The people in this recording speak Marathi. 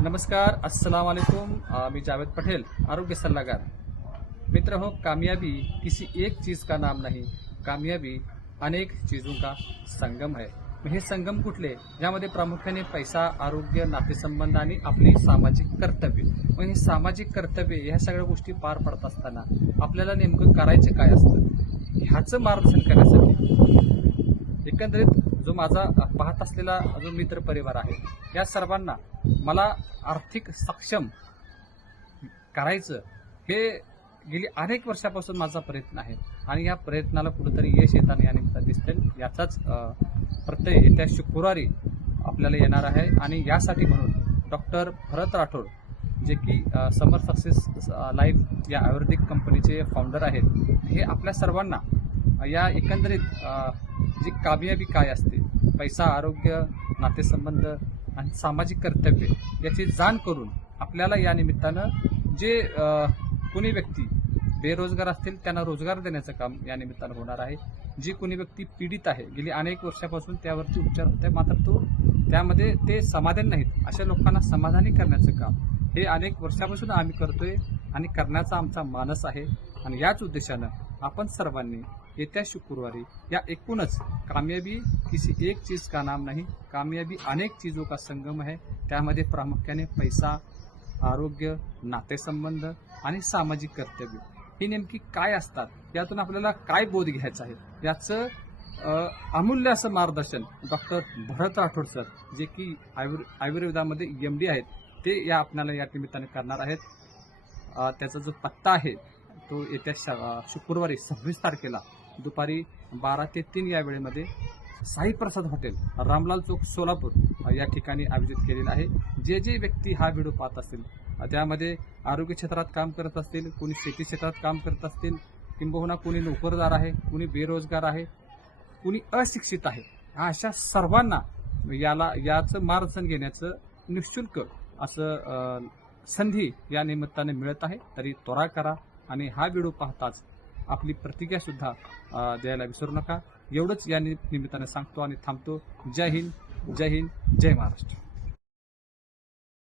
नमस्कार, अस्सलाम वालेकुम। मैं जावेद पटेल, आरोग्य सल्लागार। मित्र हो, कामयाबी किसी एक चीज का नाम नहीं, कामयाबी अनेक चीजों का संगम है। मग हे संगम कुठले? यामध्ये प्रामुख्याने पैसा, आरोग्य, नातेसंबंध आणि आपली सामाजिक कर्तव्य। मग हे सामाजिक कर्तव्य ह्या सगळ्या गोष्टी पार पडत असताना आपल्याला नेमकं करायचं काय असतं, ह्याचं मार्गदर्शन करण्यासाठी एकंदरीत जो माझा पाहत असलेला जो मित्र परिवार आहे, या सर्वांना मला आर्थिक सक्षम करायचं हे गेली अनेक वर्षापासून माझा प्रयत्न आहे आणि या प्रयत्नाला कुठेतरी यश येताना या निमित्तानं दिसतील। याचाच प्रत्यय येत्या शुक्रवारी आपल्याला येणार आहे आणि यासाठी म्हणून डॉक्टर भरत राठोड, जे की समर सक्सेस लाईफ या आयुर्वेदिक कंपनीचे फाउंडर आहेत, हे आपल्या सर्वांना या एकंदरीत जी कामयाबी काय असते, पैसा, आरोग्य, नातेसंबंध आणि सामाजिक कर्तव्य याची जाण करून आपल्याला या निमित्तानं जे कोणी व्यक्ती बेरोजगार असतील त्यांना रोजगार देण्याचं काम या निमित्तानं होणार आहे। जी कोणी व्यक्ती पीडित आहे, गेली अनेक वर्षापासून त्यावरती उपचार होते, मात्र तो त्यामध्ये ते समाधान नाहीत, अशा लोकांना समाधानी करण्याचं काम हे अनेक वर्षापासून आम्ही करतोय आणि करण्याचा आमचा मानस आहे। आणि याच उद्देशानं आपण सर्वांनी येत्या शुक्रवारी या एकूणच कामयाबी किसी एक चीज का नाम नहीं, कामयाबी अनेक चीजों का संगम है, त्यामध्ये प्रामुख्याने पैसा, आरोग्य, नातेसंबंध आणि सामाजिक कर्तव्य ही नेमकी काय असतात, यातून आपल्याला काय बोध घ्यायचा आहे, याचं अमूल्य असं मार्गदर्शन डॉक्टर भरत राठोड सर, जे की आयुर्वेदामध्ये MD आहेत, ते या आपल्याला या निमित्ताने करणार आहेत। त्याचा जो पत्ता आहे तो येत्या शुक्रवारी 26 तारखेला दुपारी 12 ते 3 या वेळेमध्ये साई प्रसाद हॉटेल, रामलाल चौक, सोलापूर या ठिकाणी आयोजित केलेला आहे। जे जे व्यक्ती हा व्हिडिओ पाहत असतील, त्यामध्ये आरोग्य क्षेत्रात काम करत असतील, कोणी शेती क्षेत्रात काम करत असतील, किंबहुना कोणी नोकरदार आहे, कोणी बेरोजगार आहे, कोणी अशिक्षित आहे, अशा सर्वांना याचं मार्गदर्शन घेण्याचं निःशुल्क असं संधी या निमित्ताने मिळत आहे। तरी त्वरा करा आणि हा व्हिडिओ पाहताच आपली प्रतिक्रिया सुद्धा द्यायला विसरू नका। एवढंच या निमित्ताने सांगतो आणि थांबतो। जय हिंद, जय हिंद, जय महाराष्ट्र।